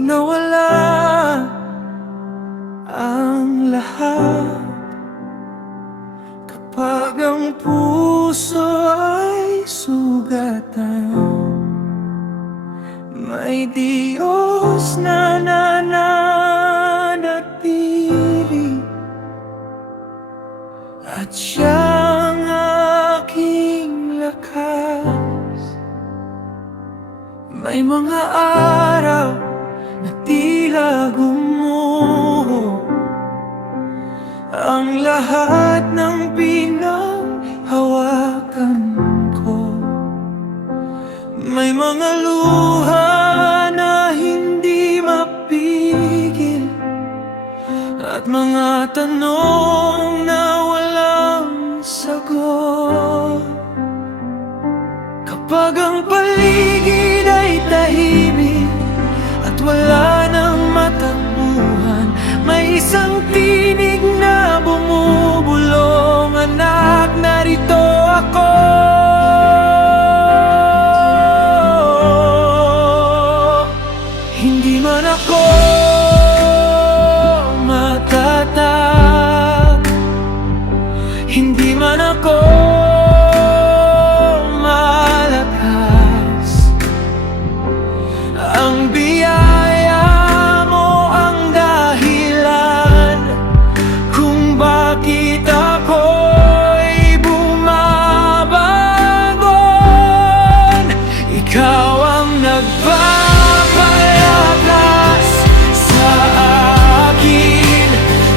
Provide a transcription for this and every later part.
nawala ang lahat, kapag ang puso ay sugatan, may Diyos na nananatili, at siyang aking lakas. May mga araw na tila gumuho ang lahat ng pinanghawakan ko. May mga luha na hindi mapigil, at mga tanong na walang sagot. Kapag ang paligid ay tahimik at wala nang matakbuhan, may isang tinig na bumubulong, anak, narito ako. Hindi man ako matatag, hindi man ako malakas, ang biyaya mo ang dahilan kung bakit ako'y bumabangon. Ikaw ang nagpapalakas sa akin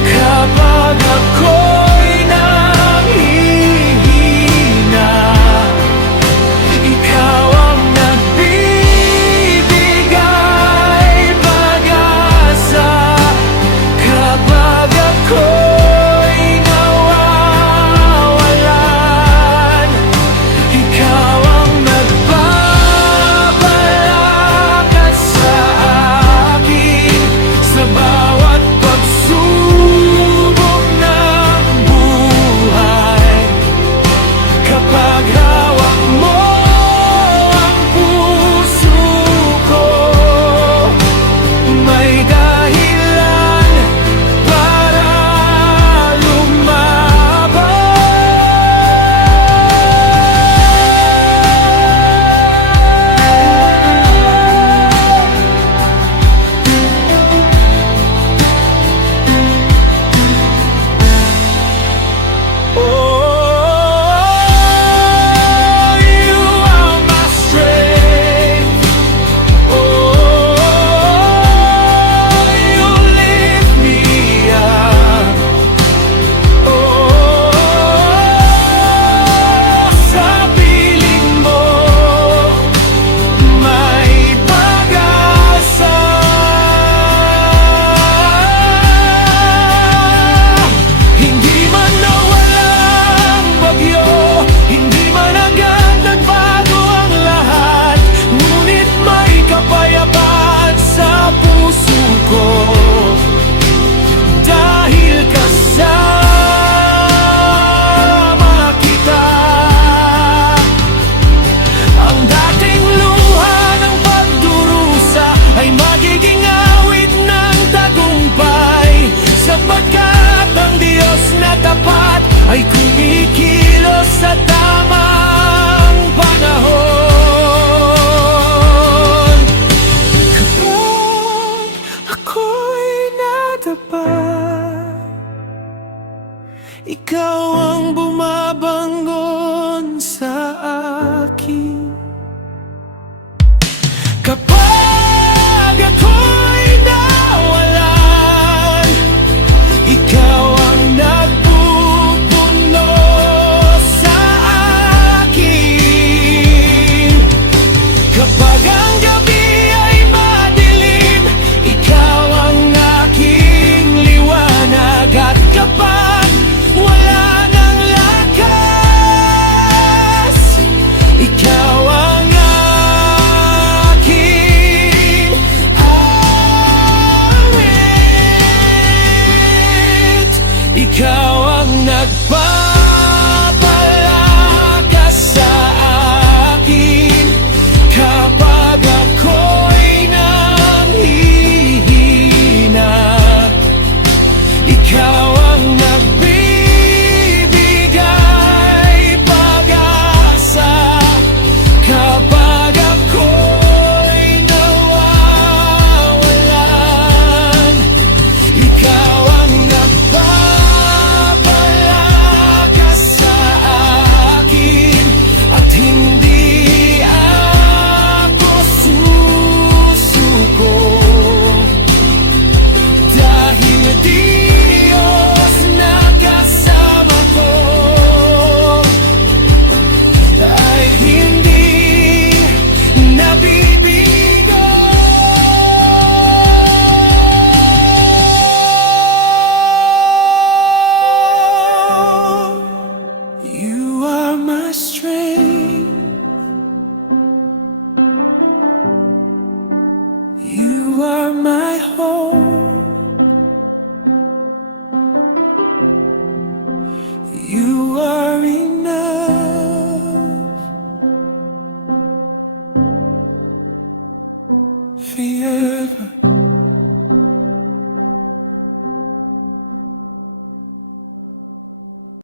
kapag ako'y nanghihina. Ikaw ang nagbibigay pag-asa kapag ako'y nawawalan. Ikaw ang nagpapalakas sa akin sa bawat pagsubok ng buhay. Kapag hawak mo ang puso ko, may dahilan para lumaban. Oh, you are my strength. Oh, you lift me up. Oh, sa piling mo may pag-asa. Hindi man nawala ang bagyo, hindi man agad nagbago ang lahat, ngunit may kapayapaan sa puso ko dahil kasama kita. Ang dating luha ng pagdurusa ay magiging awit ng tagumpay, sapagkat ang Diyos na tapat ay kumikilos sa tamang panahon. Kapag ako'y natapat, ikaw ang bumabangon sa akin. Kapag ako'y nawalan, ikaw ang nagpupuno sa akin. Kapag ang gabi ay madilim, ikaw ang aking liwanag. At kapag wala nang lakas, ikaw ang aking awit. Ikaw ang nagpapalakas sa akin kapag ako'y nanghihina. forever.